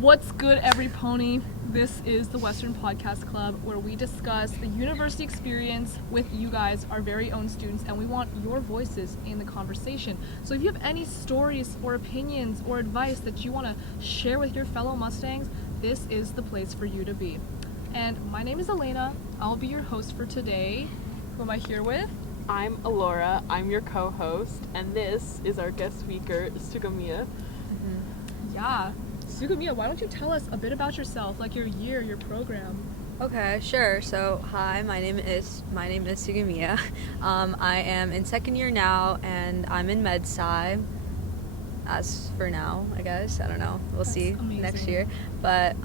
What's good, every pony? This is the Western Podcast Club, where we discuss the university experience with you guys, our very own students, and we want your voices in the conversation. So if you have any stories or opinions or advice that you want to share with your fellow Mustangs, this is the place for you to be. And my name is Elena. I'll be your host for today. Who am I here with? I'm Alora. I'm your co-host, and this is our guest speaker, Sugamiya. Yeah. Sugamiya, why don't you tell us a bit about yourself, like your year, your program? Okay, sure. So, hi, my name is Sugamiya. I am in second year now, and I'm in Med Sci. As for now, I guess. I don't know. We'll That's see amazing. next year. But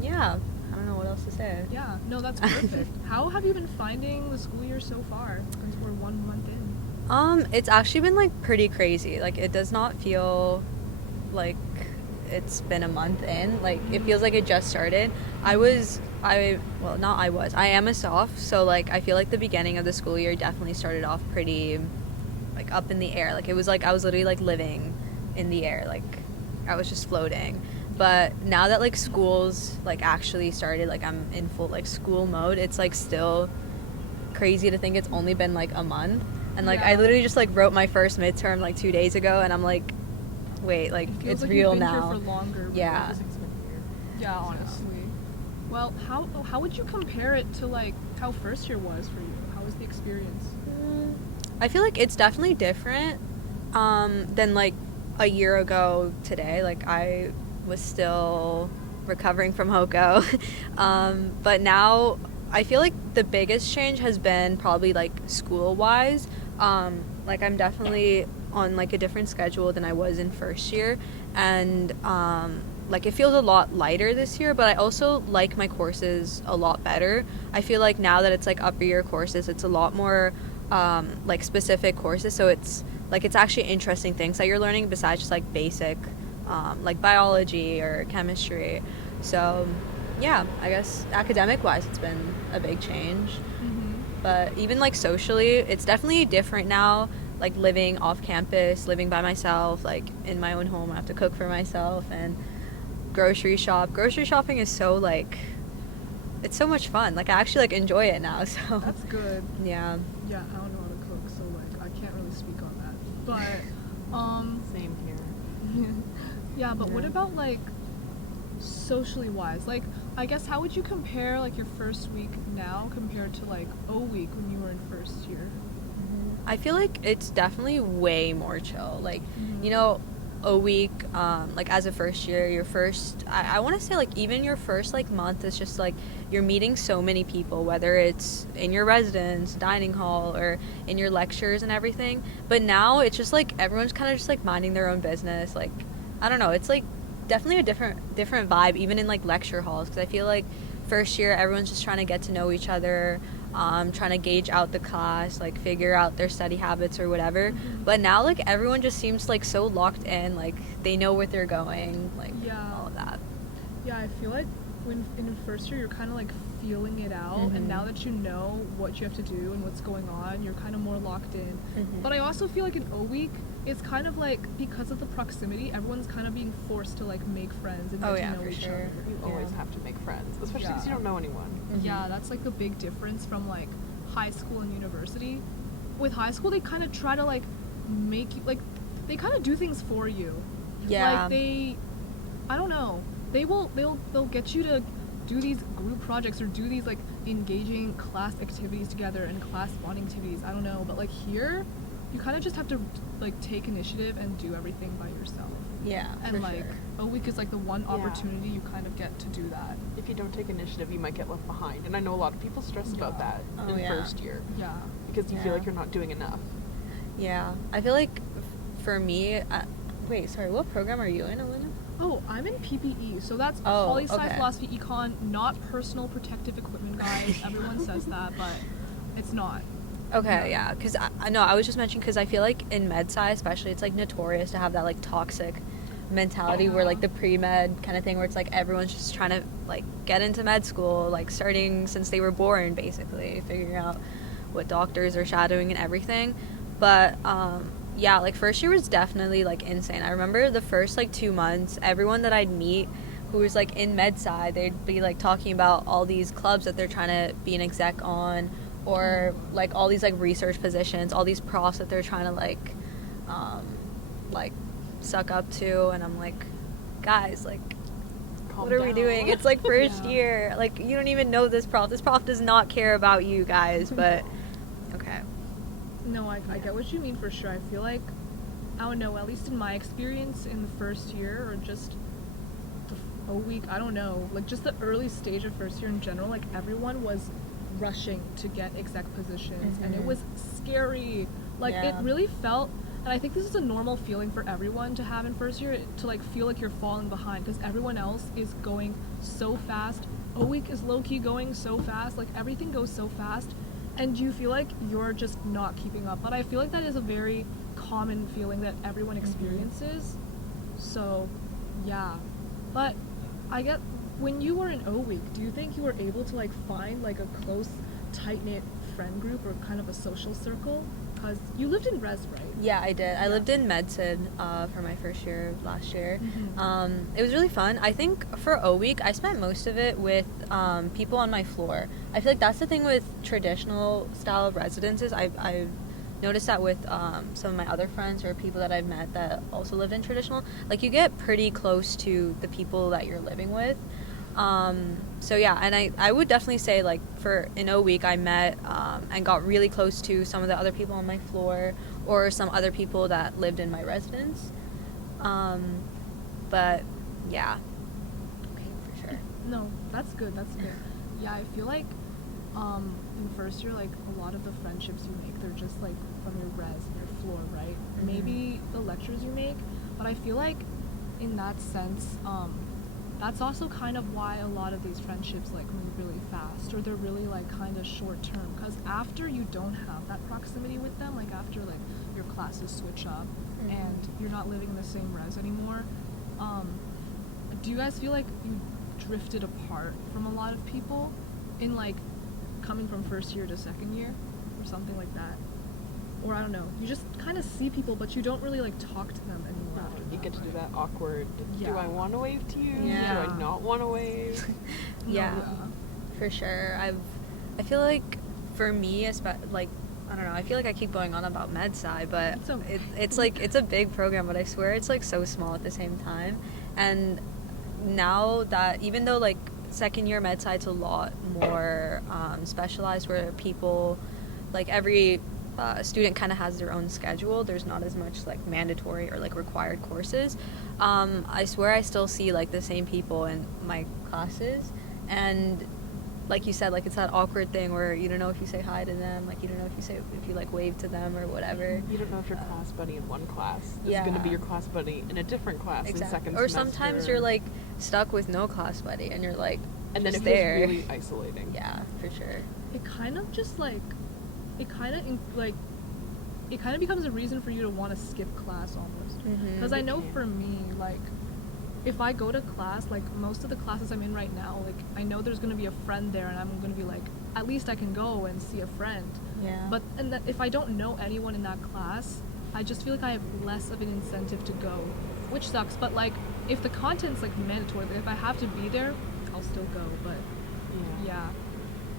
yeah, I don't know what else to say. Yeah, no, that's perfect. How have you been finding the school year so far, since we're 1 month in? It's actually been like pretty crazy. Like, it does not feel like it's been a month in. Like, it feels like it just started. I am a soph, so like I feel like the beginning of the school year definitely started off pretty like up in the air. Like, it was like I was literally like living in the air, like I was just floating. But now that like school's like actually started, like I'm in full like school mode, it's like still crazy to think it's only been like a month. And like I literally just like wrote my first midterm like 2 days ago, and I'm like, wait, like It feels it's like real you've been now. Here for longer. Yeah. Yeah, honestly. Well, how would you compare it to like how first year was for you? How was the experience? I feel like it's definitely different than like a year ago today. Like, I was still recovering from HOCO. But now I feel like the biggest change has been probably like school-wise. Like, I'm definitely on like a different schedule than I was in first year, and like it feels a lot lighter this year, but I also like my courses a lot better. I feel like now that it's like upper year courses, it's a lot more like specific courses, so it's like it's actually interesting things that you're learning besides just like basic like biology or chemistry. So yeah, I guess academic wise it's been a big change. But even like socially, it's definitely different now. Like, living off campus, living by myself, like in my own home, I have to cook for myself and grocery shop. Grocery shopping is so like, it's so much fun. Like, I actually like enjoy it now. So That's good. yeah. Yeah, I don't know how to cook, so like I can't really speak on that. But Same here. yeah, but what about like socially wise? Like, I guess how would you compare like your first week now compared to like O week when you were in first year? I feel like it's definitely way more chill. Like, you know, a week, like as a first year, your first, I want to say like even your first like month is just like you're meeting so many people, whether it's in your residence, dining hall, or in your lectures and everything. But now it's just like everyone's kind of just like minding their own business. Like, I don't know, it's like definitely a different vibe even in like lecture halls, because I feel like first year everyone's just trying to get to know each other, trying to gauge out the class, like figure out their study habits or whatever. But now like everyone just seems like so locked in, like they know where they're going, like all of that. Yeah, I feel like when in first year you're kind of like feeling it out, and now that you know what you have to do and what's going on, you're kind of more locked in. But I also feel like in O week, it's kind of like, because of the proximity, everyone's kind of being forced to like make friends and get to know each other. You always have to make friends, especially because you don't know anyone. Yeah, that's like the big difference from like high school and university. With high school, they kind of try to like make you, like, they kind of do things for you. Yeah. Like, I don't know, they'll get you to do these group projects or do these like engaging class activities together and class bonding activities. I don't know, but like here, you kind of just have to like take initiative and do everything by yourself. Yeah, And like a week is like the one opportunity you kind of get to do that. If you don't take initiative, you might get left behind, and I know a lot of people stress about that in first year Yeah. because you feel like you're not doing enough. Yeah, I feel like for me, wait, sorry, what program are you in, Elena? Oh, I'm in PPE, so that's poli sci philosophy econ, not personal protective equipment, guys. Everyone says that, but it's not. Okay, yeah, because I know I was just mentioning, because I feel like in med sci especially, it's like notorious to have that like toxic mentality where like the pre-med kind of thing where it's like everyone's just trying to like get into med school, like starting since they were born, basically figuring out what doctors are shadowing and everything. But yeah, like first year was definitely like insane. I remember the first like 2 months, everyone that I'd meet who was like in med sci, they'd be like talking about all these clubs that they're trying to be an exec on, or like all these like research positions, all these profs that they're trying to like suck up to, and I'm like, guys, like, Calm what are we down. doing? It's like first Yeah. year. Like, you don't even know this prof. This prof does not care about you guys, but okay. No, I get what you mean for sure. I feel like, I don't know, at least in my experience in the first year, or just a week, I don't know, like just the early stage of first year in general, like everyone was rushing to get exec positions, and it Mhm. was scary. Like it Yeah. really felt, and I think this is a normal feeling for everyone to have in first year, to like feel like you're falling behind because everyone else is going so fast. A week is low-key going so fast, like everything goes so fast, and you feel like you're just not keeping up. But I feel like that is a very common feeling that everyone experiences. So yeah, but I get, when you were in O week, do you think you were able to like find like a close, tight-knit friend group or kind of a social circle? Because you lived in res, right? Yeah, I did. I Yeah. lived in medicine for my first year last year. Mhm. It was really fun. I think for O week, I spent most of it with people on my floor. I feel like that's the thing with traditional style of residences. I've noticed that with some of my other friends or people that I've met that also lived in traditional. Like, you get pretty close to the people that you're living with. So yeah, and I would definitely say, like, for in O week I met and got really close to some of the other people on my floor or some other people that lived in my residence. But yeah, okay, for sure. No, that's good. That's good. Yeah, I feel like in first year, like a lot of the friendships you make, they're just like from your res and your floor, right? Mhm. Maybe the lectures you make, but I feel like in that sense, that's also kind of why a lot of these friendships like move really fast, or they're really like kind of short term. Because after you don't have that proximity with them, like after like your classes switch up Mhm. and you're not living in the same res anymore, do you guys feel like you drifted apart from a lot of people in like coming from first year to second year or something like that? Or I don't know, you just kind of see people but you don't really like talk to them anymore after You that, get to like- do that awkward, do Yeah. I want to wave to you? Yeah. Do I not want to wave? No, Yeah. For sure. I feel like for me, like, I don't know, I feel like I keep going on about med sci, but It's okay. it's like, it's a big program, but I swear it's like so small at the same time. And now that, even though like second year med sci's a lot more specialized, where people, like every student kind of has their own schedule, there's not as much like mandatory or like required courses. I swear I still see like the same people in my classes, and like you said, like it's that awkward thing where you don't know if you say hi to them, like you don't know if you like wave to them or whatever. You don't know if your class buddy in one class is Yeah. going to be your class buddy in a different class in second Or semester. sometimes you're like stuck with no class buddy and you're like and then it just feels there. really isolating. Yeah, for sure. It kind of just like, it kind of like, it kind of becomes a reason for you to want to skip class almost. Mhm. Because I know Okay. for me, like, if I go to class, like most of the classes I'm in right now, like I know there's gonna be a friend there, and I'm gonna be like, at least I can go and see a friend. Yeah. But and that if I don't know anyone in that class, I just feel like I have less of an incentive to go, which sucks. But like, if the content's like mandatory, like if I have to be there, I'll still go. But yeah,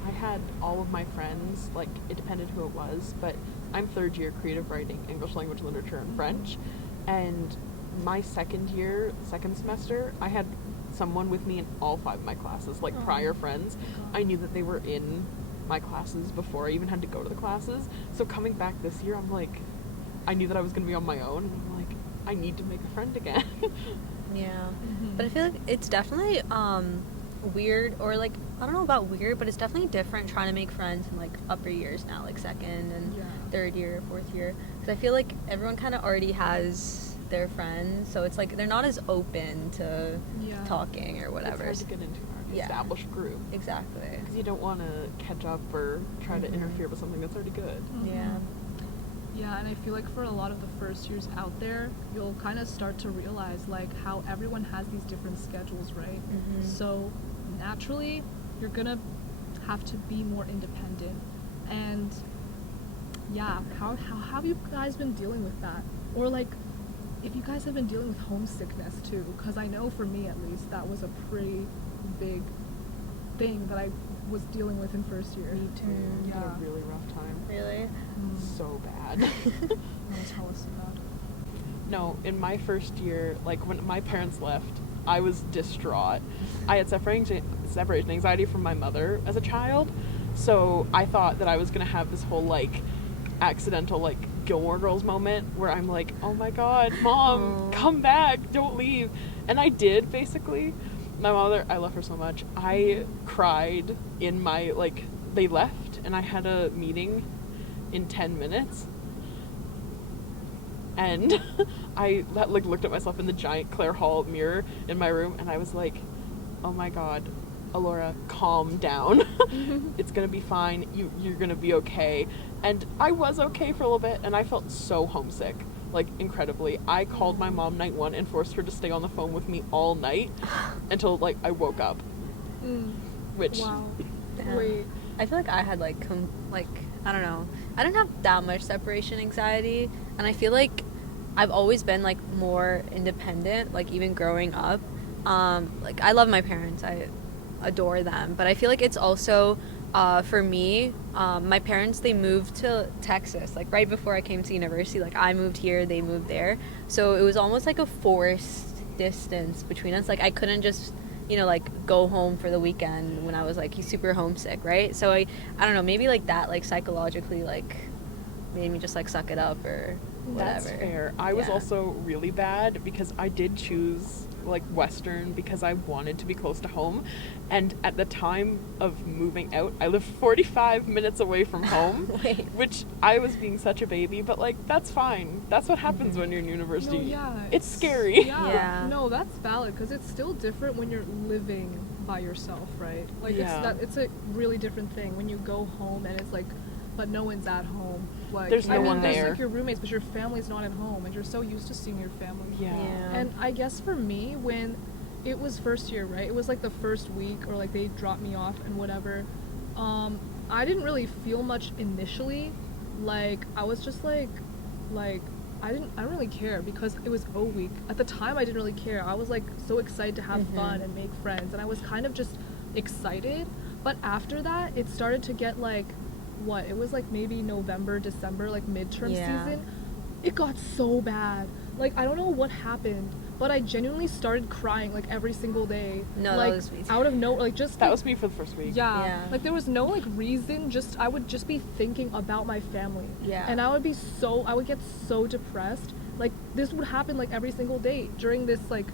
I had all of my friends, like, it depended who it was, but I'm third year creative writing, English language, literature, and French. And my second year, second semester, I had someone with me in all 5 of my classes, like prior friends. I knew that they were in my classes before I even had to go to the classes. So coming back this year, I'm like, I knew that I was going to be on my own, and I'm like, I need to make a friend again. Yeah. Mhm. But I feel like it's definitely weird, or like, I don't know about weird, but it's definitely different trying to make friends in like upper years now, like second and Yeah. third year, fourth year. Because I feel like everyone kind of already has their friends, so it's like they're not as open to Yeah. talking or whatever. It's hard to get into an Yeah. established group. Exactly. Because you don't want to catch up or try to Mhm. interfere with something that's already good. Mhm. Yeah. Yeah, and I feel like for a lot of the first years out there, you'll kind of start to realize like how everyone has these different schedules, right? Mhm. So naturally, you're gonna have to be more independent. And yeah, how have you guys been dealing with that? Or like, if you guys have been dealing with homesickness too, because I know for me at least that was a pretty big thing that I was dealing with in first year. Me too. I had Yeah. a really rough time. Really? So bad. No, tell us about it. No, in my first year, like when my parents left, I was distraught. I had separation anxiety from my mother as a child, so I thought that I was gonna have this whole like accidental like Gilmore Girls moment where I'm like, oh my god, mom, Aw. come back, don't leave. And I did, basically. My mother, I love her so much. I cried in my, like, they left and I had a meeting in 10 minutes. And I like looked at myself in the giant Claire Hall mirror in my room and I was like, oh my god, Alora, calm down. It's gonna be fine. You're gonna be okay. And I was okay for a little bit and I felt so homesick, like incredibly. I called my mom night one and forced her to stay on the phone with me all night until like I woke up, which Wow. Damn. Wait. I feel like I had like I don't know. I didn't have that much separation anxiety, and I feel like I've always been like more independent, like even growing up. Like I love my parents. I adore them, but I feel like it's also for me, my parents, they moved to Texas like right before I came to university. Like I moved here, they moved there, so it was almost like a forced distance between us. Like I couldn't just like go home for the weekend when I was like super homesick, right? So I don't know, maybe like that like psychologically like made me just like suck it up or whatever. That's fair. I was Yeah. also really bad because I did choose like Western because I wanted to be close to home, and at the time of moving out I lived 45 minutes away from home. Wait. Which I was being such a baby, but like that's fine. That's what happens when you're in university. No, yeah. It's scary. Yeah. Yeah. No, that's valid because it's still different when you're living by yourself, right? Like Yeah. it's a really different thing when you go home and it's like, but no one's at home. Like There's no I mean, one there's there. like your roommates, but your family's not at home, and you're so used to seeing your family. Yeah. And I guess for me, when it was first year, right? It was like the first week, or like they dropped me off and whatever. I didn't really feel much initially. Like I was just like I don't really care because it was O week. At the time, I didn't really care. I was like so excited to have fun and make friends, and I was kind of just excited. But after that, it started to get like, what? It was like maybe November, December, like midterm Yeah. season. It got so bad. Like I don't know what happened, but I genuinely started crying like every single day. No, that like was me too. out of nowhere, like just That was me for the first week. yeah. Yeah. Like there was no like reason, just I would just be thinking about my family. Yeah. And I would get so depressed. Like this would happen like every single day during this like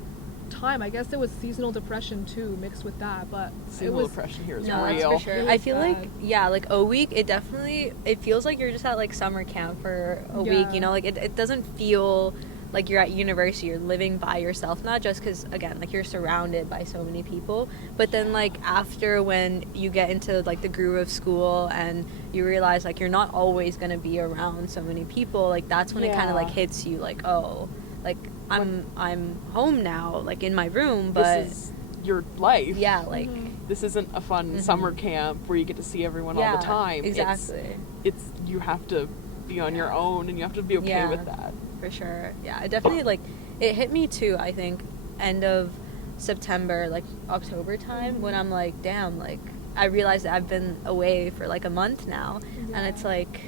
time. I guess there was seasonal depression too mixed with that, but it Seasonal was depression here is No, that's real. for sure. It I was feel bad. like like O week, it feels like you're just at like summer camp for a week, Yeah. like it doesn't feel like you're at university, you're living by yourself, not just because again like you're surrounded by so many people, but then like after when you get into like the groove of school and you realize like you're not always going to be around so many people, like that's when it kind of Yeah. like hits you like, oh, like I'm home now, like in my room, but This is your life. yeah, like This isn't a fun summer camp where you get to see everyone all the time. exactly. It's you have to be on your own and you have to be okay Yeah. with that. For sure. Yeah, it definitely like it hit me too, I think, end of September, like October time when I'm like, damn, like I realized that I've been away for like a month now and it's Yeah. like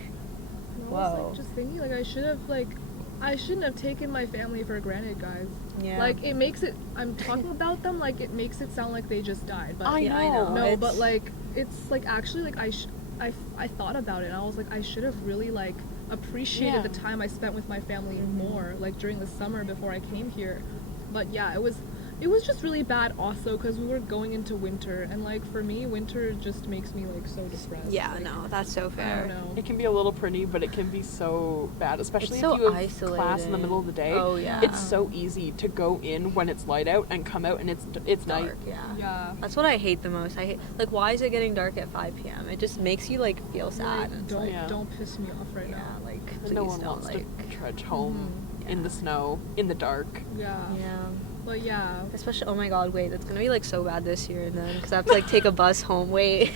I was whoa. like just thinking like I shouldn't have taken my family for granted, guys. Yeah. Like it makes it I'm talking about them like it makes it sound like they just died, but Yeah, I know. no, It's- but like it's like actually like I thought about it and I was like I should have really like appreciated Yeah. the time I spent with my family more like during the summer before I came here. But yeah, it was just really bad also because we were going into winter and like for me winter just makes me like so depressed. Yeah, Like, no, that's so I fair. don't know. It can be a little pretty, but it can be so bad, especially It's so if you have isolated. class in the middle of the day. Oh, yeah. It's so easy to go in when it's light out and come out and it's night. Dark, yeah. Yeah. That's what I hate the most. I hate like why is it getting dark at 5 p.m.? It just makes you like feel sad Like, and it's don't like Yeah. don't piss me off right yeah, now. like And please no one don't wants like to trudge home in Yeah. the snow, in the dark. Yeah. yeah. But yeah. Especially, oh my god, wait, that's gonna be like so bad this year, and then because I have to like take a bus home. Wait,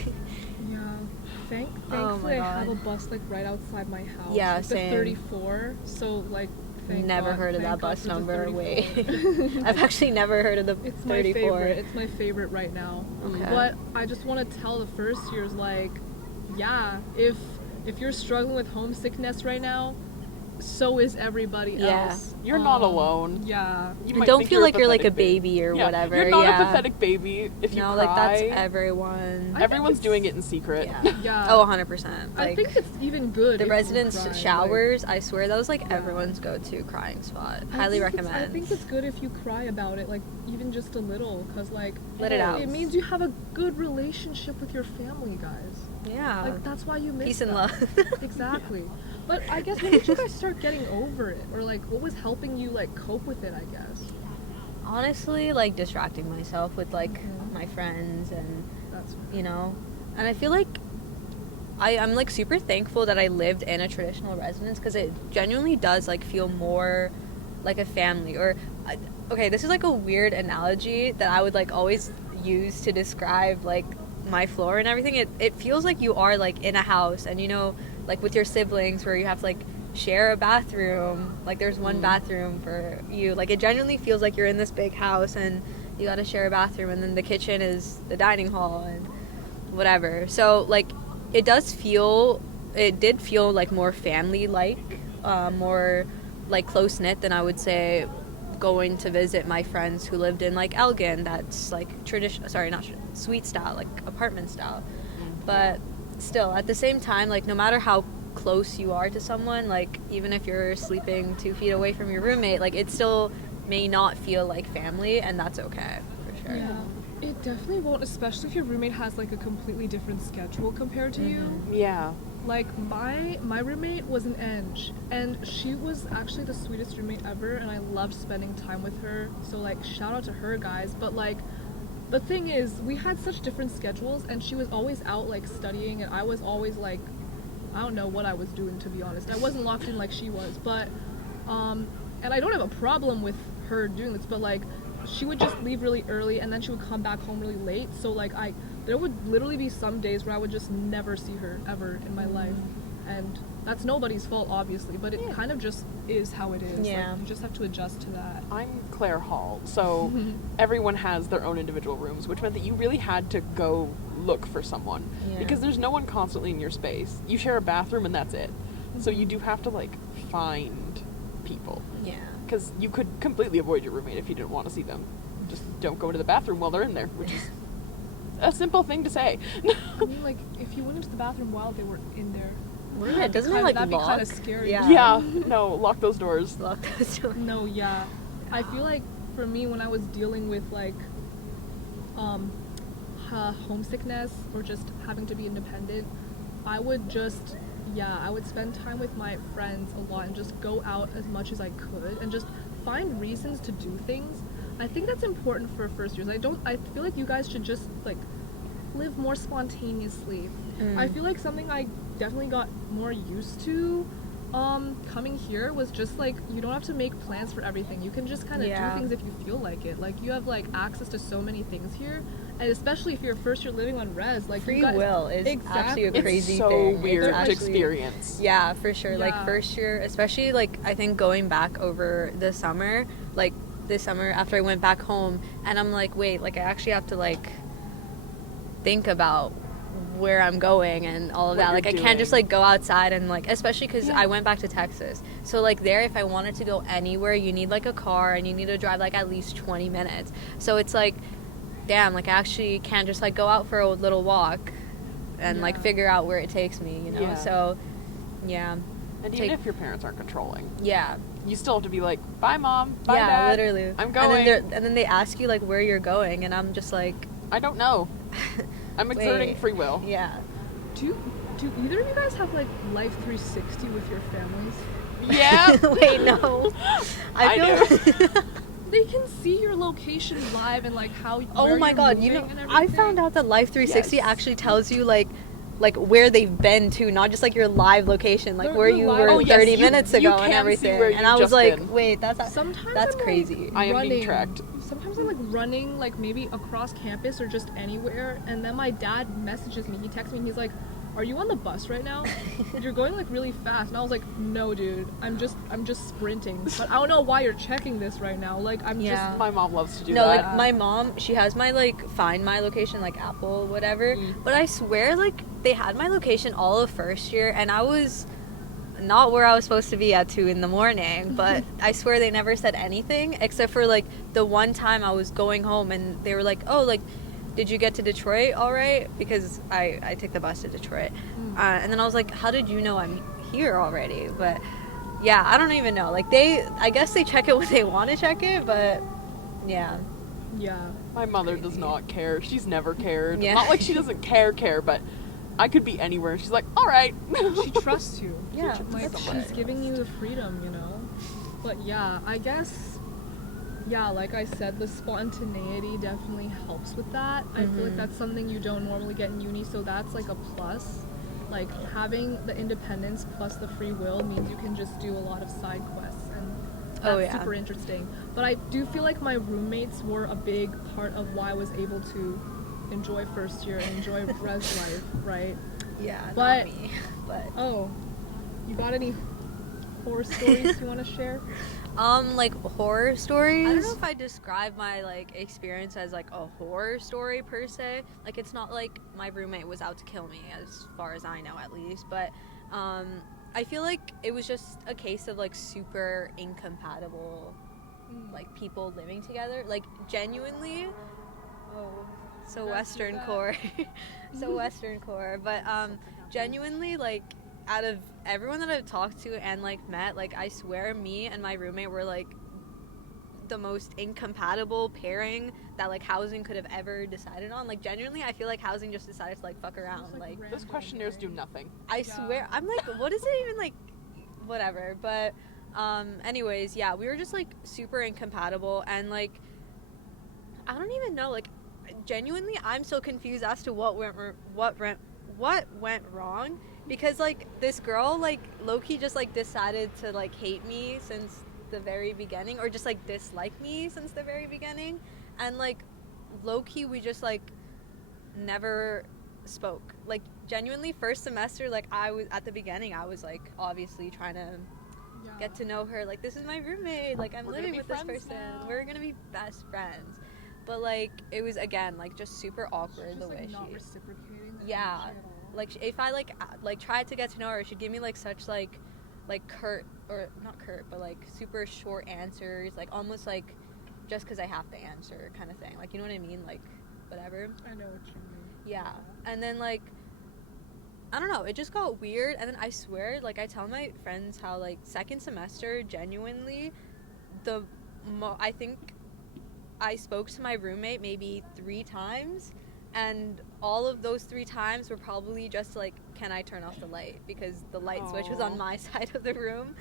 Yeah. Oh Thankfully my I have a God. bus like right outside my house. Yeah, like same. The 34. So like Thank never God. heard of Thank that God bus for the number. Wait. 34. I've actually never heard of the It's my 34. favorite. It's my favorite right now. Okay. But I just want to tell the first years, like, yeah, if you're struggling with homesickness right now, so is everybody Yeah. else. You're not alone. Yeah. You And might don't think feel like you're like a pathetic baby or Yeah, whatever. You're not yeah. a pathetic baby if you No, cry. like that's everyone. I Everyone's think doing it's- it in secret. Yeah. Yeah. Oh, 100%. I Like, think it's even good. the if you residents' cry, like- showers, I swear, that was like Yeah. everyone's go-to crying spot. I Highly think recommend. I think it's good if you cry about it, like even just a little, cause like Let it out. It means you have a good relationship with your family, guys. Yeah. Like that's why you miss Peace and them. love. Exactly. But I guess when did you guys start getting over it, or like what was helping you like cope with it? I guess Honestly, like distracting myself with like Mhm. my friends and that's you know, and I feel like I'm like super thankful that I lived in a traditional residence because it genuinely does like feel more like a family. Or okay, this is like a weird analogy that I would like always use to describe like my floor and everything. It feels like you are like in a house, and you know, like with your siblings where you have to like share a bathroom, like there's one bathroom for you. Like it genuinely feels like you're in this big house and you got to share a bathroom, and then the kitchen is the dining hall and whatever. So like it did feel like more family like, more like close knit than I would say going to visit my friends who lived in like Elgin. That's like suite style, like apartment style. But still, at the same time, like no matter how close you are to someone, like even if you're sleeping 2 feet away from your roommate, like it still may not feel like family, and that's okay for sure. Yeah, it definitely won't, especially if your roommate has like a completely different schedule compared to you. Yeah. Like my roommate was an Eng, and she was actually the sweetest roommate ever, and I loved spending time with her. So like shout out to her, guys. But like the thing is, we had such different schedules, and she was always out like studying, and I was always like, I don't know what I was doing, to be honest. I wasn't locked in like she was, but and I don't have a problem with her doing this, but like she would just leave really early, and then she would come back home really late. So like there would literally be some days where I would just never see her ever in my life, and that's nobody's fault, obviously, but it kind of just is how it is. Yeah. Like, you just have to adjust to that. I'm Claire Hall, so everyone has their own individual rooms, which meant that you really had to go look for someone Yeah. because there's no one constantly in your space. You share a bathroom and that's it. So you do have to like find people Yeah. because you could completely avoid your roommate if you didn't want to see them. Just don't go into the bathroom while they're in there, which is a simple thing to say. I mean, like if you went into the bathroom while they were in there, Yeah, doesn't it like that'd be lock? kind of scary. Yeah. Yeah, no, lock those doors. Lock those doors. No, yeah. I feel like for me, when I was dealing with like homesickness or just having to be independent, I would spend time with my friends a lot and just go out as much as I could and just find reasons to do things. I think that's important for first years. I feel like you guys should just like live more spontaneously. I feel like something I definitely got more used to coming here was just like you don't have to make plans for everything. You can just kind of Yeah. do things if you feel like it. Like you have like access to so many things here, and especially if you're first year living on res, like Free you guys, will is Exactly. actually a It's crazy it's so thing. It's weird to actually- experience. Yeah, for sure. Like Yeah. first year, especially like I think going back over the summer, like this summer after I went back home, and I'm like, wait, like I actually have to like think about where I'm going and all of What that. Like I you're can't just doing. like go outside and like, especially because Yeah. I went back to Texas. So like there, if I wanted to go anywhere, you need like a car and you need to drive like at least 20 minutes. So it's like, damn, like I actually can't just like go out for a little walk and like Yeah. figure out where it takes me, you know? Yeah. So yeah. And even if your parents aren't controlling, Yeah. you still have to be like, bye mom, bye yeah, dad. literally. I'm going. And then they ask you like where you're going, and I'm just like, I don't know. I'm exerting Wait. free will. yeah. do either of you guys have like Life 360 with your families? Yeah. Wait, no. I feel. They can see your location live and like how. Oh where my you're god! You moving know, and I everything. found out that Life 360 Yes. actually tells you like where they've been to, not just like your live location, like Their- where their you live- were Oh, yes, 30 you- minutes you ago can and see everything. where And you've I was just like, been. wait, that's Sometimes that's I'm, like, crazy. I am running. being tracked. Sometimes I'm like running, like maybe across campus or just anywhere, and then my dad messages me. He texts me, and he's like, are you on the bus right now? You're going like really fast. And I was like, no, dude, I'm just sprinting. But I don't know why you're checking this right now. Like, I'm Yeah. My mom loves to do No, that. like my mom, she has my like Find My location, like Apple, whatever. But I swear, like they had my location all of first year, and I was not where I was supposed to be at 2 a.m. But I swear they never said anything except for like the one time I was going home, and they were like, "Oh, like, did you get to Detroit all right?" Because I take the bus to Detroit, and then I was like, "How did you know I'm here already?" But yeah, I don't even know. Like I guess they check it when they want to check it, but yeah. Yeah. My mother does not care. She's never cared. Yeah. Not like she doesn't care, but I could be anywhere and she's like, all right. She trusts you. Yeah, Like, that's she's right. giving you the freedom, you know? But yeah, I guess, yeah, like I said, the spontaneity definitely helps with that. I feel like that's something you don't normally get in uni, so that's like a plus. Like, having the independence plus the free will means you can just do a lot of side quests, and that's Oh, yeah. super interesting. But I do feel like my roommates were a big part of why I was able to enjoy first year and enjoy res life, right? Yeah, But- not me. But Oh, you got any horror stories you want to share? like horror stories. I don't know if I describe my like experience as like a horror story per se. Like it's not like my roommate was out to kill me, as far as I know at least. But I feel like it was just a case of like super incompatible like people living together. Like genuinely. Oh, so Don't do Western that. core. So Western core. But genuinely like out of everyone that I've talked to and like met, like I swear me and my roommate were like the most incompatible pairing that like housing could have ever decided on. Like genuinely I feel like housing just decided to like fuck around. Just, Like Those questionnaires do nothing. I Yeah. swear I'm like, what is it even like, whatever. But anyways, yeah, we were just like super incompatible, and like I don't even know, like genuinely I'm so confused as to what went wrong, because like this girl like low-key just like decided to like hate me since the very beginning, or just like dislike me since the very beginning, and like low-key we just like never spoke. Like genuinely first semester, like I was at the beginning, I was like obviously trying to Yeah. get to know her, like this is my roommate, like I'm We're gonna living be with this friends person, now. we're gonna be best friends. But like it was again like just super awkward She's the just, way like, not she reciprocating the Yeah. energy at all. like if I like tried to get to know her, she'd give me like such like curt, or not curt, but like super short answers, like almost like just because I have to answer kind of thing, like you know what I mean, like whatever. I know what you mean. Yeah. And then like I don't know, it just got weird. And then I swear, like I tell my friends how like second semester genuinely I think I spoke to my roommate maybe 3 times, and all of those 3 times were probably just like, can I turn off the light, because the light switch was on Aw. my side of the room.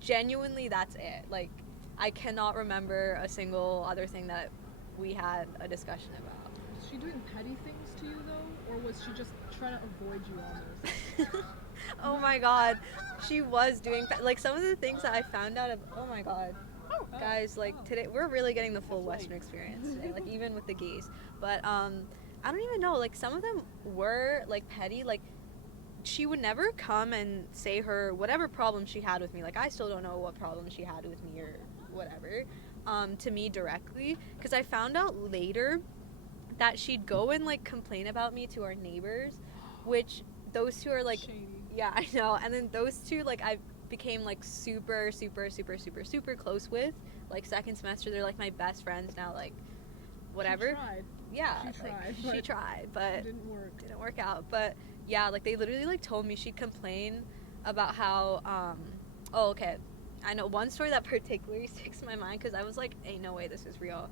Genuinely, that's it. Like I cannot remember a single other thing that we had a discussion about. Was she doing petty things to you though, or was she just trying to avoid you almost? Oh my god, she was doing like some of the things that I found out of. Oh my god, guys, like today we're really getting the full Western experience today, like even with the gays. But I don't even know, like some of them were like petty. Like she would never come and say her whatever problem she had with me. Like I still don't know what problem she had with me or whatever, to me directly, because I found out later that she'd go and like complain about me to our neighbors, which those two are like, Shady. yeah, I know. And then those two, like, I became like super close with. Like second semester, they're like my best friends now. Like, whatever. She tried. Yeah, She like, tried, she but tried, but It didn't work. didn't work out. But yeah, like they literally like told me she'd complain about how oh, okay, I know one story that particularly sticks in my mind, because I was like, ain't no way this is real.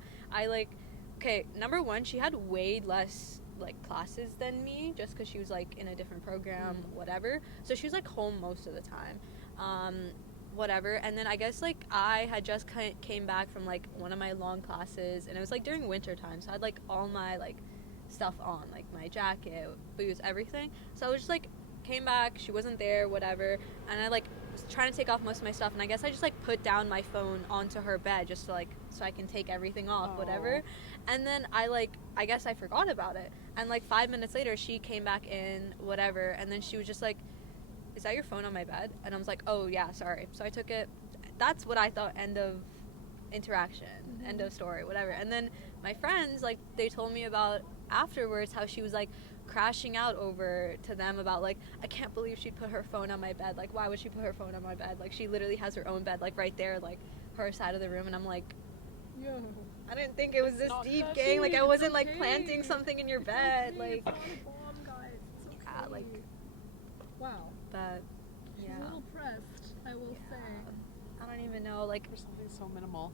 Okay, number one, she had way less like classes than me, just because she was like in a different program, whatever, so she was like home most of the time, whatever. And then I guess like I had just came back from like one of my long classes, and it was like during winter time, so I had like all my like stuff on, like my jacket, boots, everything. So I was just like came back, she wasn't there, whatever, and I like trying to take off most of my stuff, and I guess I just like put down my phone onto her bed just to, like, so I can take everything off, whatever. And then I guess I forgot about it. And like 5 minutes later, she came back in, whatever, and then she was just like, "Is that your phone on my bed?" And I was like, "Oh yeah, sorry." So I took it. That's what I thought. End of interaction, end of story, whatever. And then my friends, like, they told me about afterwards how she was like crashing out over to them about like, "I can't believe she'd put her phone on my bed. Like, why would she put her phone on my bed? Like, she literally has her own bed, like, right there, like, her side of the room." And I'm like, Yeah. I didn't think it was It's this not deep, that gang. Like, I deep, wasn't it's like okay. planting something in your bed. Like, It's not a bomb, guys. It's okay. yeah, like, Wow. but She's a yeah, little pressed, I will say. I don't even know. Like, For something so minimal.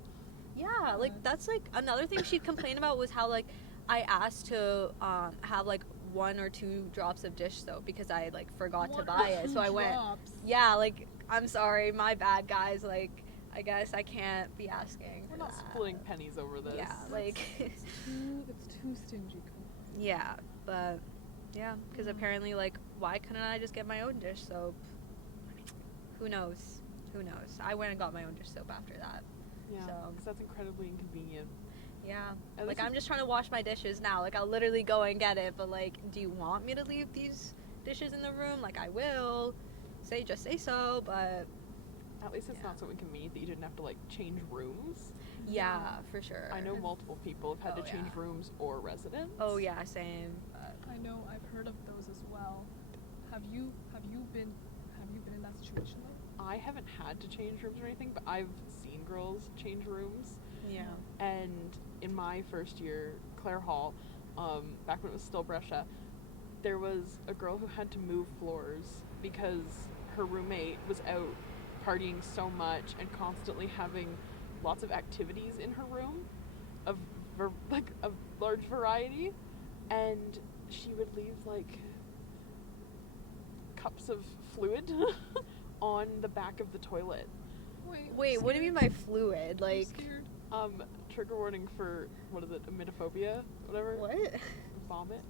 yeah, like, Yes. that's like another thing she'd complain about was how like I asked to have like 1 or 2 drops of dish soap because I like forgot to 1 or buy it. 2 So I went, drops. yeah, like, I'm sorry, my bad, guys. Like, I guess I can't be asking. We're for not that. splitting pennies over this. Yeah, like, It's too stingy. yeah, but yeah, because apparently, like, why couldn't I just get my own dish soap? Who knows? Who knows? I went and got my own dish soap after that. Yeah, So- because that's incredibly inconvenient. Yeah. At Like, least I'm just trying to wash my dishes now. Like, I'll literally go and get it, but, like, do you want me to leave these dishes in the room? Like, I will. Just say so, but At least it's Yeah. not so inconvenient that you didn't have to like change rooms. yeah, for sure. I know multiple people have had Oh, to change yeah. rooms or residence. Oh, yeah, same. But I know, I've heard of those as well. Have you been in that situation though? I haven't had to change rooms or anything, but I've seen girls change rooms. yeah. And in my first year, Clare Hall, back when it was still Brescia, there was a girl who had to move floors because her roommate was out partying so much and constantly having lots of activities in her room of like a large variety, and she would leave like cups of fluid on the back of the toilet. Wait, what do you mean by fluid? I'm Like, scared. Trigger warning for what is it, emetophobia, whatever. what? Vomit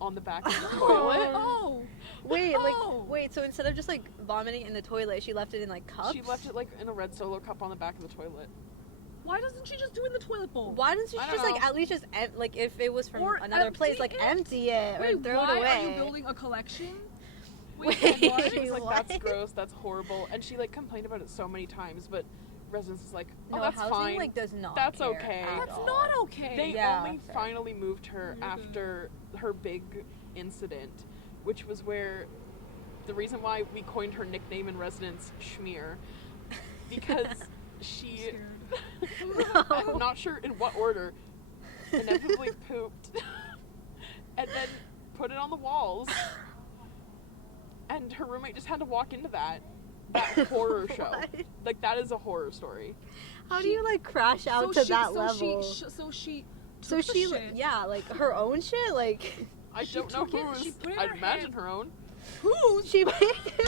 on the back of the Oh. toilet. Oh! Wait, Oh! like, wait, so instead of just, like, vomiting in the toilet, she left it in, like, cups? She left it like in a red Solo cup on the back of the toilet. Why doesn't she just do it in the toilet bowl? Why doesn't she I just, don't like, know. at least just, like, if it was from Or another place, like, empty it? empty it Wait, or throw why it away? are you building a collection? Wait, what? She was like, what? "That's gross. That's horrible," and she like complained about it so many times. But residents was like, "Oh, No, that's housing, fine. like, does not That's care okay." at That's all. not okay. They Yeah, only fair. finally moved her Mhm. after her big incident, which was where the reason why we coined her nickname in residence Schmear, because she, Scared. I'm not sure in what order, inevitably pooped and then put it on the walls, and her roommate just had to walk into that horror show. What? Like, that is a horror story. How do you, like, crash out to that level? So she So took the she, shit. yeah, like, her own shit? Like, I She don't know took it, she whose. put it in I'd her imagine hand. her own. Whose? she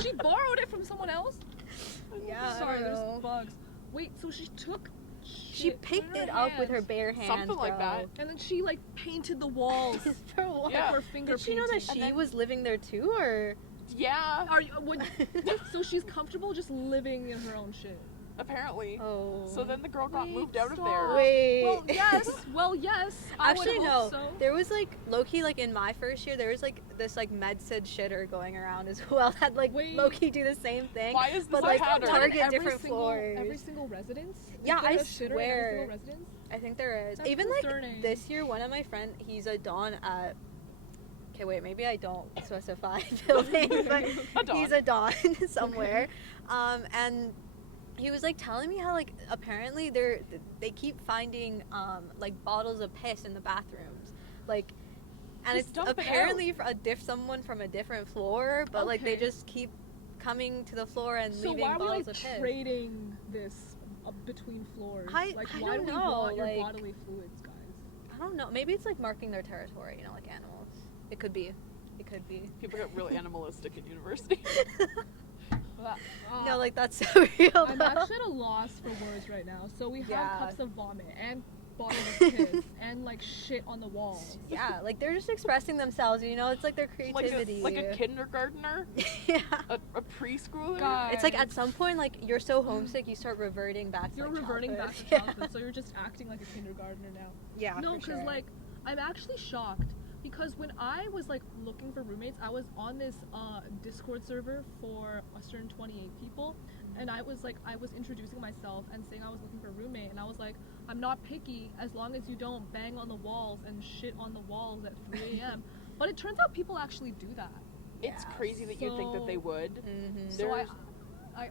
She borrowed it from someone else? Yeah, I Sorry, don't there's know. bugs. Wait, so she took She shit, put it in picked her it up with her hands, bare hands, Something like bro. that. and then she like painted the walls. For what? Yeah. Like her finger Did she know that painting. she And then- was living there too, or? Yeah, Are you? So she's comfortable just living in her own shit. apparently. Oh. So then the girl got Wait, moved out of stop. there. Wait. Well, yes. Well, yes. I would Actually, no. hope so. There was like low-key, like in my first year, there was like this like med-sid shitter going around as well that like Wait. low-key do the same thing. Why is this but a like pattern? target Every different single, floors? Every single residence. Is Yeah, there I a shitter in swear. every single residence? I think there is. That's Even like concerning. this year, one of my friends, he's a don at. Okay, wait, maybe I don't specify building, but A don. he's a don somewhere, and. He was like telling me how like apparently they keep finding like bottles of piss in the bathrooms, like, and Just it's dump it apparently for someone from a different floor, but like they Okay. just keep coming to the floor and So leaving why are we bottles like of piss. trading this between floors? I Like don't why do we know, want your like- bodily fluids, guys? I don't know. Maybe it's like marking their territory, you know, like animals. It could be. It could be. People get really animalistic at university. No, like that's so real. I'm though. actually at a loss for words right now. So we have Yeah. cups of vomit and bottles of piss and like shit on the walls. Yeah, like they're just expressing themselves, you know, it's like their creativity. Like a kindergartner, Yeah. a preschooler. God. It's like at some point, like you're so homesick, you start reverting back to You're like, reverting back to childhood. childhood, so you're just acting like a kindergartner now. Yeah, No, for because sure. like I'm actually shocked because when I was like looking for roommates, I was on this Discord server for Western 28 people, and I was introducing myself and saying I was looking for a roommate, and I was like, I'm not picky as long as you don't bang on the walls and shit on the walls at 3 a.m. But it turns out people actually do that. It's Yeah. crazy that you'd think that they would. Mhm. So There's-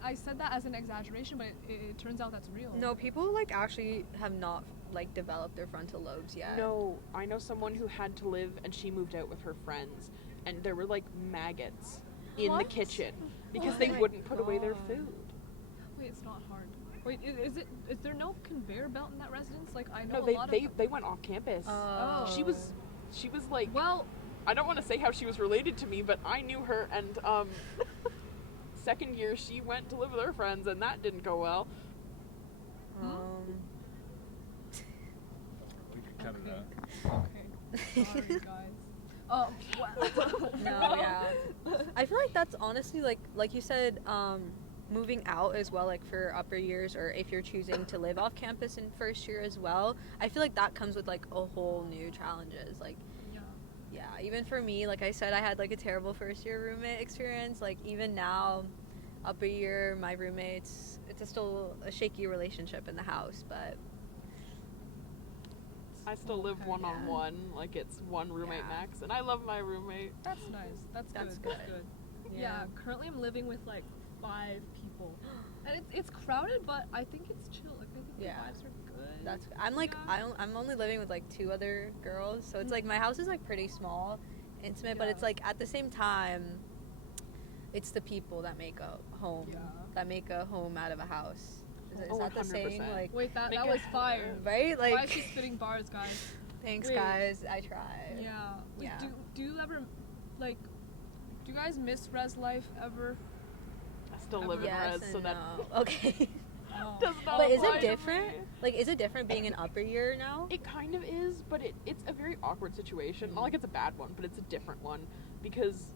I said that as an exaggeration, but it turns out that's real. No, people like actually have not like developed their frontal lobes yet. No, I know someone who had to live and she moved out with her friends, and there were like maggots in What? the kitchen because Oh they my wouldn't put away their God. food. Wait, it's not hard. Wait, is there no conveyor belt in that residence? Like I know No, a lot of they went off campus. Oh. She was like, well, I don't want to say how she was related to me, but I knew her, and second year she went to live with her friends, and that didn't go well. We could cut it out. okay. Sorry, guys. Wow. No, yeah. I feel like that's honestly like you said, moving out as well, like for upper years, or if you're choosing to live off campus in first year as well. I feel like that comes with like a whole new challenges. Like, Yeah. yeah, even for me, like I said, I had like a terrible first year roommate experience. Like even now, upper year, my roommates, it's still a shaky relationship in the house, but I still live Okay. one on one, like it's one roommate Yeah. max, and I love my roommate. That's nice. That's That's good. good. That's good. Yeah. Yeah. Currently, I'm living with like 5 people, and it's crowded, but I think it's chill. Like I think Yeah. the vibes are good. that's I'm like Yeah. I'm only living with like 2 other girls, so it's like my house is like pretty small, intimate, but Yeah. it's like at the same time, it's the people that make a home, Yeah. that make a home out of a house. Is Oh, that the saying? 100%. Like, Wait, that Make was it- fire. right? Why is Like, she spitting bars, guys? thanks Wait. guys, I try. Yeah. Wait, Yeah. Do you ever like? Do you guys miss res life ever? I still live in Yes res, so and that no. Okay. Oh. does not But is apply it to different? me. Like, is it different being an upper year now? It kind of is, but it's a very awkward situation. Mm. Not like it's a bad one, but it's a different one because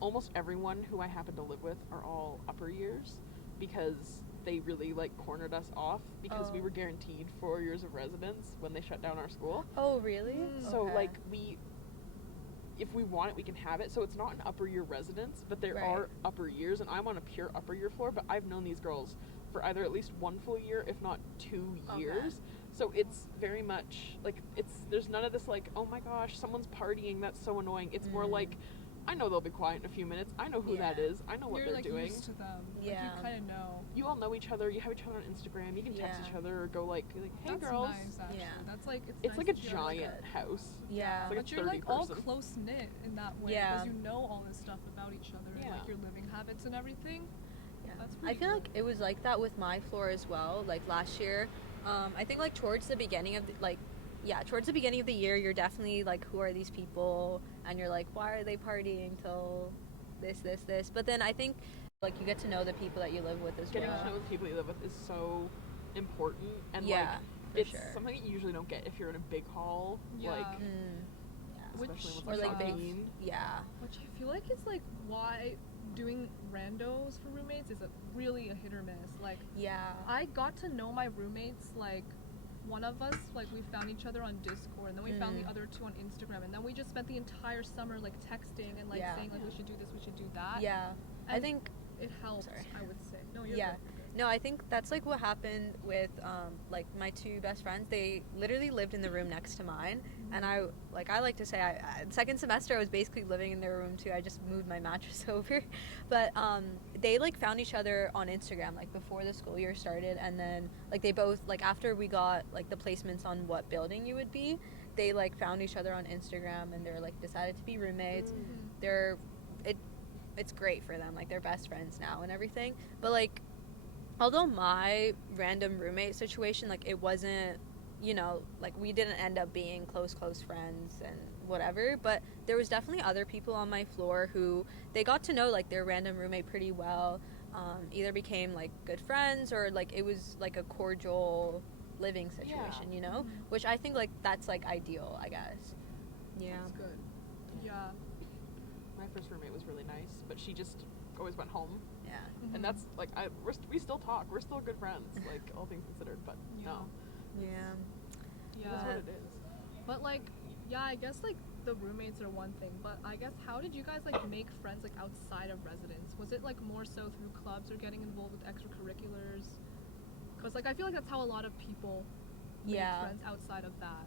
almost everyone who I happen to live with are all upper years because they really like cornered us off because we Oh. were guaranteed 4 years of residence when they shut down our school. Oh, really? So Okay. like if we want it, we can have it. So it's not an upper year residence, but there Right. are upper years, and I'm on a pure upper year floor. But I've known these girls for either at least 1 full year, if not 2 Okay. years. So it's very much like there's none of this like, oh my gosh, someone's partying, that's so annoying. It's more Mm. like, I know they'll be quiet in a few minutes. I know who that Yeah. is. I know what You're they're like doing. used to them. Yeah. Like, you kind of know. You all know each other. You have each other on Instagram. You can text Yeah. each other or go like hey That's girls. nice, actually. Yeah. That's like it's It's nice like a that you have, like, giant house. Yeah. It's like a but you're 30 like all person. close knit in that way Yeah. because you know all this stuff about each other and Yeah. like your living habits and everything. Yeah. That's I pretty feel good. like it was like that with my floor as well. Like last year, I think like towards the beginning of towards the beginning of the year, you're definitely like, who are these people? And you're like, why are they partying till this? But then I think like you get to know the people that you live with as Getting well. to know the people you live with is so important, and Yeah, like for it's sure. something that you usually don't get if you're in a big hall. Yeah. Like Mm, yeah. Which- especially Or with like like big, 15. yeah. Which I feel like is like why doing randos for roommates is really a hit or miss. Like Yeah. I got to know my roommates like one of us like we found each other on Discord and then we found the Mm. other 2 on Instagram and then we just spent the entire summer like texting and like Yeah. saying like we should do this, we should do that. Yeah. I And think it helps, Sorry. I would say. No, you're yeah. good, you're good. No, I think that's like what happened with like my 2 best friends. They literally lived in the room next to mine, and I like to say second semester I was basically living in their room too. I just moved my mattress over, but they like found each other on Instagram like before the school year started, and then like they both like after we got like the placements on what building you would be, they like found each other on Instagram and they're like decided to be roommates. They're it's great for them, like they're best friends now and everything, but like although my random roommate situation, like it wasn't, you know, like we didn't end up being close friends and whatever, but there was definitely other people on my floor who they got to know like their random roommate pretty well, either became like good friends or like it was like a cordial living situation, Yeah. you know? Mhm. Which I think, like, that's, like, ideal, I guess. Yeah. That's good. Yeah. My first roommate was really nice, but she just always went home. Yeah. Mhm. And that's like we still talk. We're still good friends, like all things considered. But no, Yeah. Yeah. that's what it is. But like, yeah, I guess like the roommates are one thing, but I guess how did you guys like make friends like outside of residence? Was it like more so through clubs or getting involved with extracurriculars? Because like I feel like that's how a lot of people make Yeah. friends outside of that.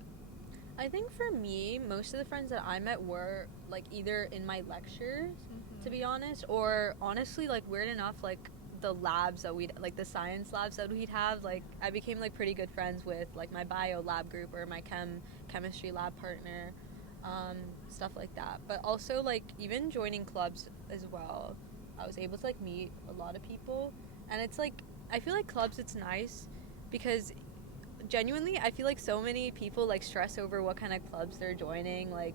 I think for me, most of the friends that I met were like either in my lectures, Mhm. to be honest, or honestly, like weird enough, like the labs that we'd like the science labs that we'd have. Like I became like pretty good friends with like my bio lab group or my chemistry lab partner, stuff like that. But also like even joining clubs as well, I was able to like meet a lot of people, and it's like I feel like clubs it's nice because genuinely I feel like so many people like stress over what kind of clubs they're joining, like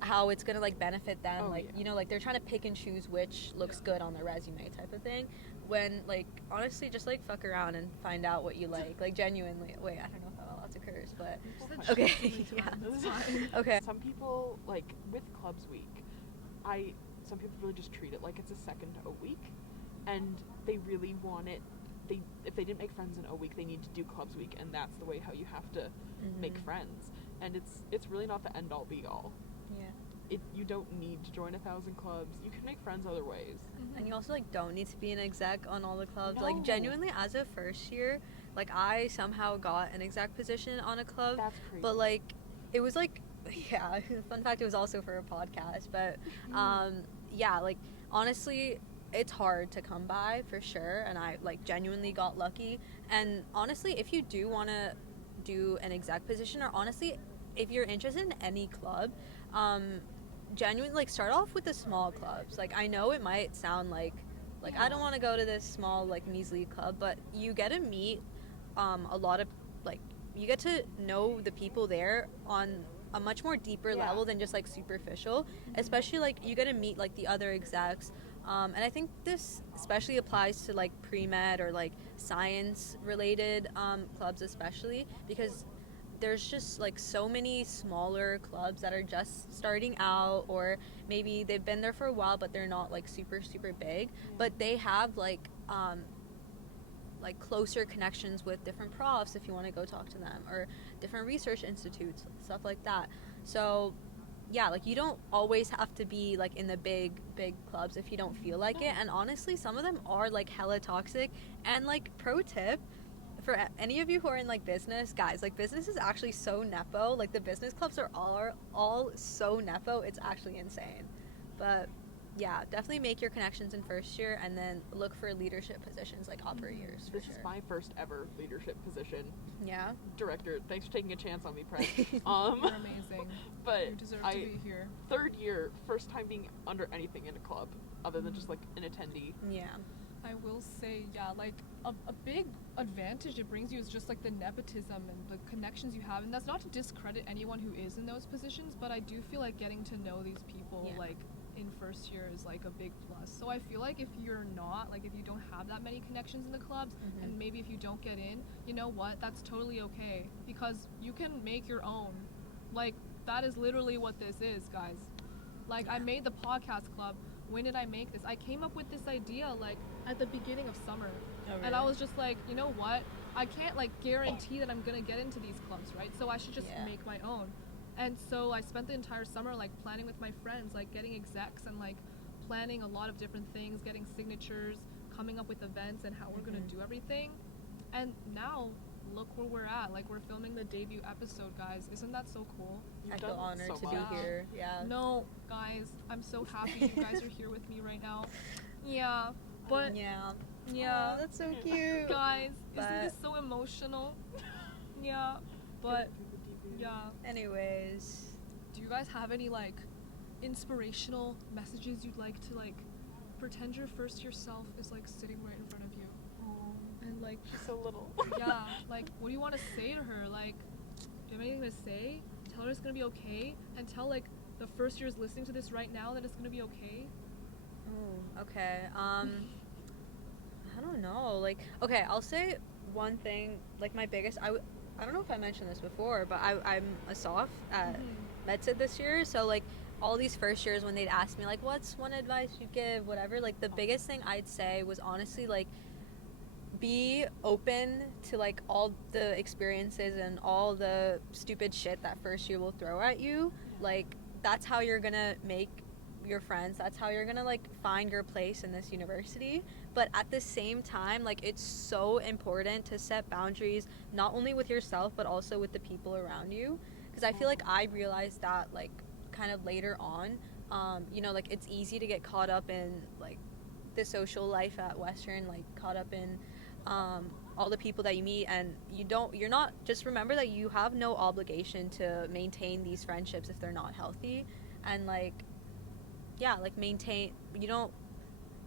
how it's gonna like benefit them, Oh, like yeah. you know, like they're trying to pick and choose which looks Yeah. good on their resume type of thing, when like honestly just like fuck around and find out what you like genuinely. Wait, I don't know if I'm allowed to curse, but People Said fight. okay. shit three Yeah. times, it's fine. Okay. Some people like with clubs week, some people really just treat it like it's a second O week, and they really want it. If they didn't make friends in O week, they need to do clubs week, and that's the way how you have to make Mhm. friends. And it's really not the end all be all. Yeah. You don't need to join 1,000 clubs. You can make friends other ways. And you also like don't need to be an exec on all the clubs. No. Like genuinely, as a first year, like I somehow got an exec position on a club. That's crazy. But like, it was like, yeah. Fun fact: it was also for a podcast. But yeah, like honestly, it's hard to come by for sure. And I like genuinely got lucky. And honestly, if you do want to do an exec position, or honestly, if you're interested in any club, genuinely like start off with the small clubs. Like I know it might sound like I don't want to go to this small like measly club, but you get to meet a lot of like you get to know the people there on a much more deeper Yeah. level than just like superficial, especially like you get to meet like the other execs, and I think this especially applies to like pre-med or like science related clubs, especially because there's just like so many smaller clubs that are just starting out, or maybe they've been there for a while but they're not like super super big, but they have like closer connections with different profs if you want to go talk to them, or different research institutes, stuff like that. So yeah, like you don't always have to be like in the big clubs if you don't feel like it. And honestly, some of them are like hella toxic. And like pro tip for any of you who are in like business, guys, like business is actually so nepo. Like the business clubs are all so nepo, it's actually insane. But yeah, definitely make your connections in first year and then look for leadership positions like upper years for This sure. is my first ever leadership position. Yeah. Director, thanks for taking a chance on me, Press. You're amazing. But You deserve I, to be here. third year, first time being under anything in a club other than just like an attendee. Yeah. I will say, yeah, like a big advantage it brings you is just like the nepotism and the connections you have. And that's not to discredit anyone who is in those positions, but I do feel like getting to know these people Yeah. like in first year is like a big plus. So I feel like if you're not, like if you don't have that many connections in the clubs, Mhm. and maybe if you don't get in, you know what, that's totally okay because you can make your own. Like that is literally what this is, guys. Like I Yeah. made the podcast club. When did I make this? I came up with this idea like at the beginning of summer. Oh, And I really? was just like, you know what? I can't like guarantee that I'm gonna get into these clubs, right? So I should just Yeah. make my own. And so I spent the entire summer like planning with my friends, like getting execs and like planning a lot of different things, getting signatures, coming up with events and how we're gonna Mhm. do everything. And now look where we're at. Like we're filming the debut episode, guys. Isn't that so cool? You've I feel done honored so to much. be here. Yeah. No, guys, I'm so happy you guys are here with me right now. Yeah, but Yeah. yeah, Aw, that's so cute. guys, But- isn't this so emotional? Yeah, but yeah. Anyways. Do you guys have any like inspirational messages you'd like to like pretend your first year self is like sitting right in front of you? And like She's so little. yeah, like what do you want to say to her? Like, do you have anything to say? Tell her it's gonna be okay, and tell like the first years listening to this right now that it's gonna be okay. Oh, okay. I don't know. Like, okay, I'll say one thing. Like, my biggest, I don't know if I mentioned this before, but I'm a soph at Mhm. MedSid this year. So, like, all these first years when they'd ask me, like, what's one advice you'd give, whatever, like, the biggest thing I'd say was honestly, like, be open to, like, all the experiences and all the stupid shit that first year will throw at you. Like, that's how you're gonna make your friends. That's how you're gonna, like, find your place in this university. But at the same time, like, it's so important to set boundaries, not only with yourself, but also with the people around you. Because I feel like I realized that, like, kind of later on, you know, like, it's easy to get caught up in, like, the social life at Western, like, caught up in all the people that you meet, and you're not, just remember that you have no obligation to maintain these friendships if they're not healthy. And, like, yeah, like, maintain, you don't,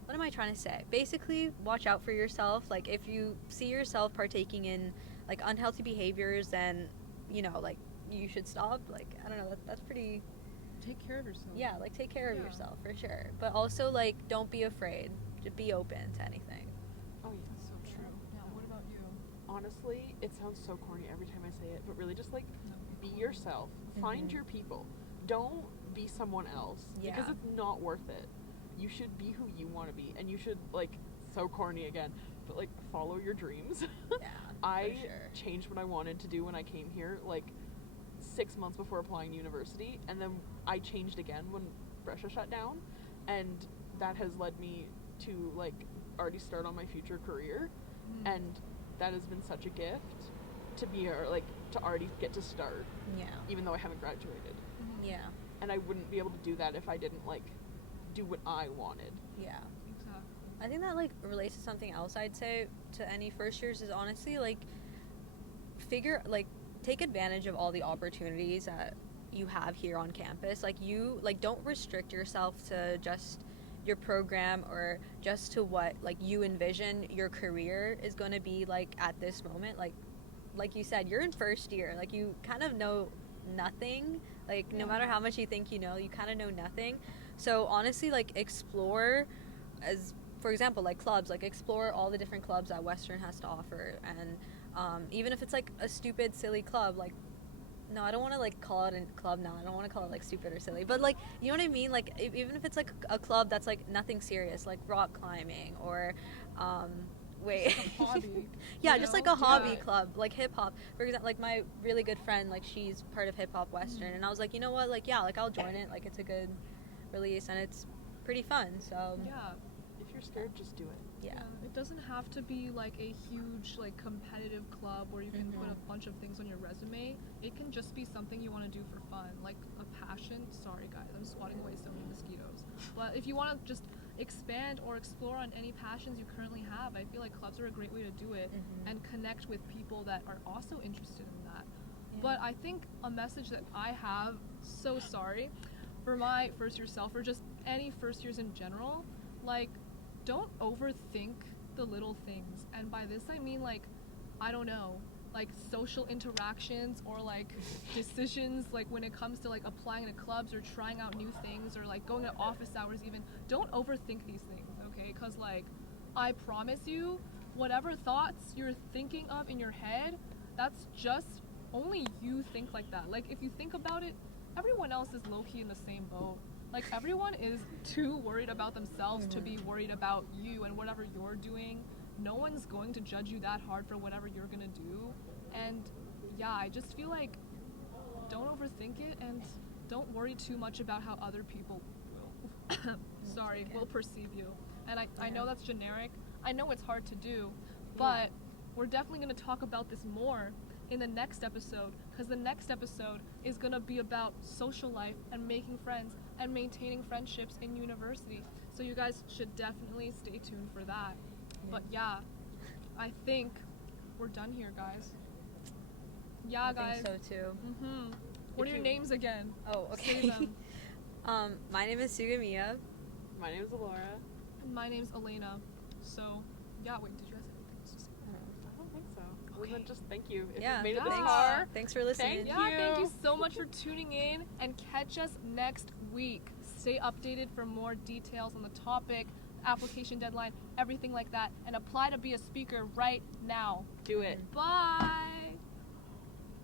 what am I trying to say? Basically, watch out for yourself. Like, if you see yourself partaking in, like, unhealthy behaviors, then, you know, like, you should stop. Like, I don't know, that's pretty, Take care of yourself. yeah, like, take care of Yeah. yourself, for sure. But also, like, don't be afraid. Just be open to anything. Oh, yeah. That's so true. Yeah. What about you? Honestly, it sounds so corny every time I say it, but really just like be yourself. Find Mhm. your people. Don't be someone else because Yeah. it's not worth it. You should be who you want to be, and you should, like, so corny again, but like follow your dreams. Yeah, I for sure. changed what I wanted to do when I came here, like 6 months before applying to university, and then I changed again when Brescia shut down, and that has led me to, like, already start on my future career, and that has been such a gift to be, or like, to already get to start, Yeah. even though I haven't graduated. Yeah. And I wouldn't be able to do that if I didn't, like, do what I wanted. Yeah. Exactly. I think that, like, relates to something else I'd say to any first years is honestly, like, take advantage of all the opportunities that you have here on campus. Like, don't restrict yourself to just your program or just to what, like, you envision your career is going to be like at this moment. Like you said, you're in first year. Like, you kind of know nothing. Like, no matter how much you think you know, you kind of know nothing. So honestly, like, explore, as for example, like, clubs, like, explore all the different clubs that Western has to offer. And even if it's like a stupid silly club, like, no, I don't want to, like, call it a club now. I don't want to call it, like, stupid or silly. But, like, you know what I mean? Like, even if it's, like, a club that's, like, nothing serious, like rock climbing or, wait. Just like a hobby, yeah, you just, know? like, a hobby Yeah. club, like hip-hop. For example, like, my really good friend, like, she's part of Hip-Hop Western. And I was like, you know what? Like, yeah, like, I'll join it. Like, it's a good release, and it's pretty fun. So, Yeah. If you're scared, just do it. yeah. It doesn't have to be like a huge, like, competitive club where you can put a Mhm. bunch of things on your resume. It can just be something you want to do for fun, like a passion. Sorry guys, I'm swatting away so many mosquitoes. But if you want to just expand or explore on any passions you currently have, I feel like clubs are a great way to do it Mhm. and connect with people that are also interested in that. Yeah. But I think a message that I have, so sorry, for my first year self or just any first years in general, like, don't overthink the little things. And by this I mean, like, I don't know, like social interactions or like decisions, like when it comes to like applying to clubs or trying out new things or like going to office hours even. Don't overthink these things, okay? Because, like, I promise you, whatever thoughts you're thinking of in your head, that's just only you think like that. Like, if you think about it, everyone else is low-key in the same boat. Like, everyone is too worried about themselves to be worried about you and whatever you're doing. No one's going to judge you that hard for whatever you're gonna do. And yeah, I just feel like don't overthink it and don't worry too much about how other people will will perceive you. And I know that's generic. I know it's hard to do, but we're definitely going to talk about this more in the next episode, because the next episode is going to be about social life and making friends and maintaining friendships in university. So you guys should definitely stay tuned for that. But yeah, I think we're done here, guys. Yeah, I guys. think so too. What are your names again? Oh, Say okay. them. My name is Sugamiya. My name is Alora. And my name's Elena. So, yeah, wait, did you guys have anything else to say? I don't think so. Other Okay. than just thank you. If Yeah, you made it yeah. this far, Thanks for listening. Thank Yeah, thank you you. so much for tuning in, and catch us next week. Stay updated for more details on the topic, application deadline, everything like that, and apply to be a speaker right now. do it. Bye!